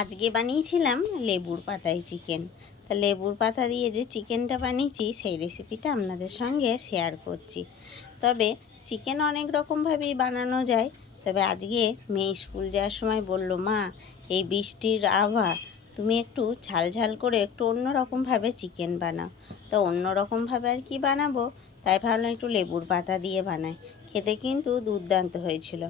আজকে বানিয়েছিলাম লেবুর পাতায় চিকেন। তা লেবুর পাতা দিয়ে যে চিকেনটা বানিয়েছি সেই রেসিপিটা আপনাদের সঙ্গে শেয়ার করছি। তবে চিকেন অনেক রকমভাবেই বানানো যায়, তবে আজকে মেয়ে স্কুল যাওয়ার সময় বলল, মা এই বৃষ্টির আবহাওয়া তুমি একটু ঝাল ঝাল করে একটু অন্যরকমভাবে চিকেন বানাও। তো অন্যরকমভাবে আর কি বানাবো, তাই ভাবলাম একটু লেবুর পাতা দিয়ে বানাই। খেতে কিন্তু দুর্দান্ত হয়েছিল।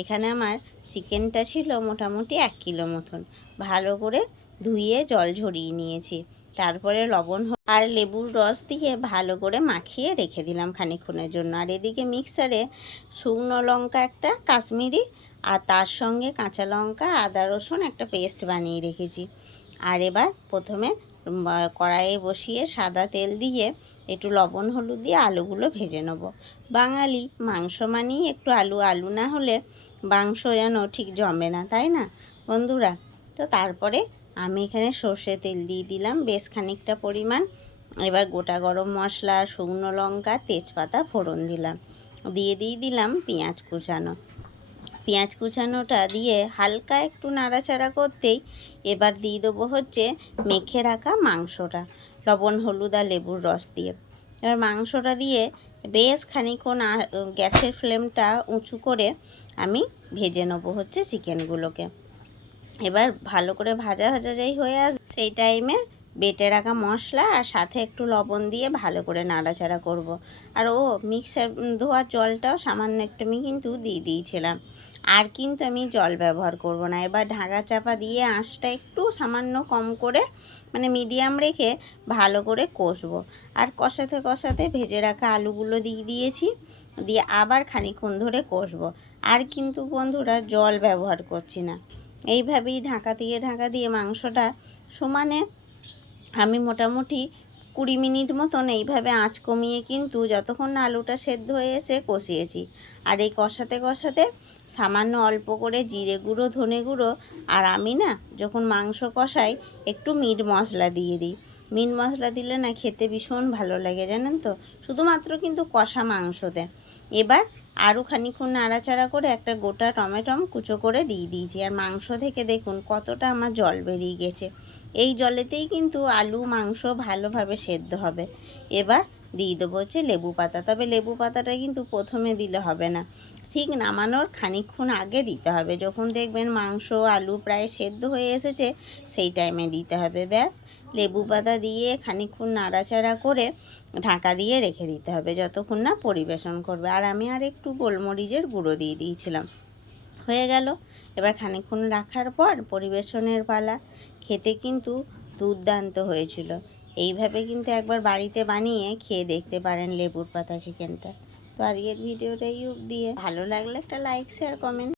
এখানে আমার চিকেনটা ছিল মোটামুটি 1 কিলো মতন। ভালো করে ধুয়ে জল ঝরিয়ে নিয়েছি, তারপরে লবণ আর লেবুর রস দিয়ে ভালো করে মাখিয়ে রেখে দিলাম খানিকক্ষণের জন্য। আর এদিকে মিক্সারে শুকনো লঙ্কা একটা কাশ্মীরি আর তার সঙ্গে কাঁচা লঙ্কা আদা রসুন একটা পেস্ট বানিয়ে রেখেছি। আর এবার প্রথমে কড়াইয়ে বসিয়ে সাদা তেল দিয়ে একটু লবণ হলুদ দিয়ে আলুগুলো ভেজে নেব। বাঙালি মাংস মানেই একটু আলু, আলু না হলে মাংস যেন ঠিক জমে না, তাই না বন্ধুরা? তো তারপরে আমি এখানে সর্ষে তেল দিয়ে দিলাম বেশ খানিকটা পরিমাণ। এবার গোটা গরম মশলা, শুকনো লঙ্কা, তেজপাতা ফোড়ন দিলাম, দিয়ে দিলাম পেঁয়াজ কুচানো। পেঁয়াজ কুচানোটা দিয়ে হালকা একটু নাড়াচাড়া করতেই এবার দিয়ে দেবো হচ্ছে মেখে রাখা মাংসটা, লবণ হলুদ আর লেবুর রস দিয়ে। এবার মাংসটা দিয়ে বেশ খানিকক্ষণ গ্যাসের ফ্লেমটা উঁচু করে আমি ভেজে নেবো হচ্ছে চিকেনগুলোকে। এবার ভালো করে ভাজা ভাজা যাই হয়ে আসবে, সেই টাইমে বেটে রাখা মশলা আর সাথে একটু লবণ দিয়ে ভালো করে নাড়াচাড়া করব। আর মিক্সার ধোয়ার জলটাও সামান্য একটু আমি কিন্তু দিয়ে দিয়েছিলাম। আর কিন্তু আমি জল ব্যবহার করব না। এবার ঢাকা চাপা দিয়ে আঁচটা একটু সামান্য কম করে, মানে মিডিয়াম রেখে ভালো করে কষবো। আর কষাতে কষাতে ভেজে রাখা আলুগুলো দিয়ে দিয়েছি, দিয়ে আবার খানিকক্ষণ ধরে কষবো। আর কিন্তু বন্ধুরা জল ব্যবহার করছি না। এইভাবেই ঢাকা দিয়ে মাংসটা সমানে আমি মোটামুটি 20 মিনিট মতন এইভাবে আঁচ কমিয়ে কিন্তু যতক্ষণ না আলুটা সেদ্ধ হয়ে এসে কষিয়েছি। আর এই কষাতে কষাতে সামান্য অল্প করে জিরে গুঁড়ো, ধনে গুঁড়ো, আর আমি না যখন মাংস কষাই একটু মিট মশলা দিয়ে দিই। মিট মশলা দিলে না খেতে ভীষণ ভালো লাগে, জানেন তো, শুধুমাত্র কিন্তু কষা মাংসতে। এবার আরও খানিকক্ষণ নাড়াচাড়া করে একটা গোটা টমেটো কুচো করে দিয়ে দিয়েছি। আর মাংস থেকে দেখুন কতটা আমার জল বেরিয়ে গেছে। এই জলেতেই কিন্তু আলু মাংস ভালোভাবে সেদ্ধ হবে। এবার দিয়ে দেবো হচ্ছে লেবু পাতা। তবে লেবু পাতাটা কিন্তু প্রথমে দিলে হবে না, ঠিক নামানোর খানিকক্ষণ আগে দিতে হবে। যখন দেখবেন মাংস আলু প্রায় সেদ্ধ হয়ে এসেছে সেই টাইমে দিতে হবে। ব্যাস, লেবু পাতা দিয়ে খানিকক্ষণ নাড়াচাড়া করে ঢাকা দিয়ে রেখে দিতে হবে যতক্ষণ না পরিবেশন করবে। আর আমি আর একটু গোলমরিচের গুঁড়ো দিয়ে দিয়েছিলাম। হয়ে গেল। এবার খানিকক্ষণ রাখার পর পরিবেশনের পালা। খেতে কিন্তু দুর্দান্ত হয়েছিল। এইভাবে কিন্তু একবার বাড়িতে বানিয়ে খেয়ে দেখতে পারেন লেবুর পাতা চিকেনটা। তো আজকের ভিডিওটা এই অবধি। ভালো লাগলে একটা লাইক, শেয়ার, কমেন্ট